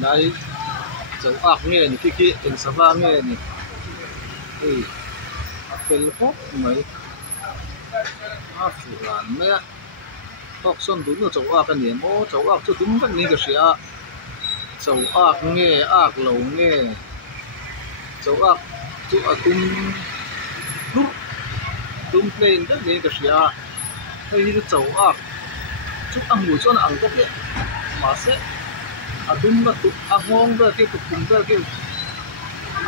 này cháu ác nghe này kia in sava nghe này apple hot mấy phụ lan mấy tóc son đúng là cháu ác cái này mô cháu ác cho đúng cái này cái gì à cháu ác nghe ác lâu nghe cháu ác chú à tum plain cái này cái gì à hay là cháu ác chú ăn ngủ cho nó ăn cái đấy mà sẽ adum na tu ahong da ke kum da ke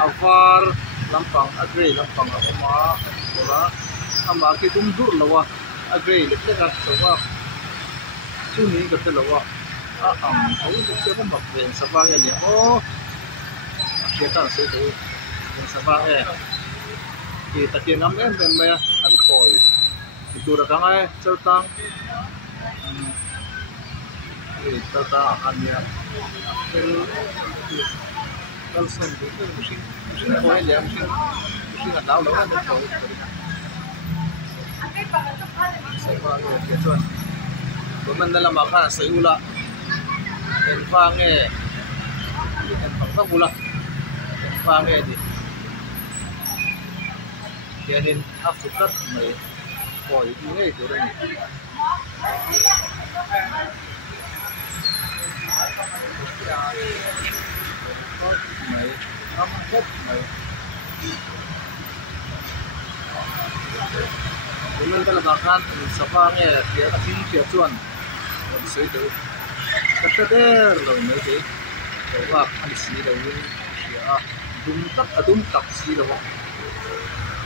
avar lampang agree lampang ama ola ama ke dum dur lawa agree le ka sawa chu ni ka lawa a au se ba mak ven sawa nge ni o se ta se do sawa e ki ta ke nam em me an khoi tu ra ka ngai chal tang tata anya kalau sambil itu mungkin boleh ya mungkin nggak tahu lah ada tahu saya baru kecuali beman dalam makan saya ulah enfangnya enfang ulah enfangnya di jadi Afrika mai koi ini itu orang mày không thích mày mình ta là bạn sapa nghe tiếng tiếng chuan mình sẽ được tất cả rồi mấy cái và anh xí đầu tiên đúng tắc xí đầu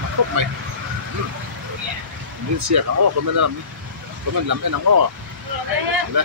mà khóc mày mình xia thằng ó của mình làm cái nóng ó đấy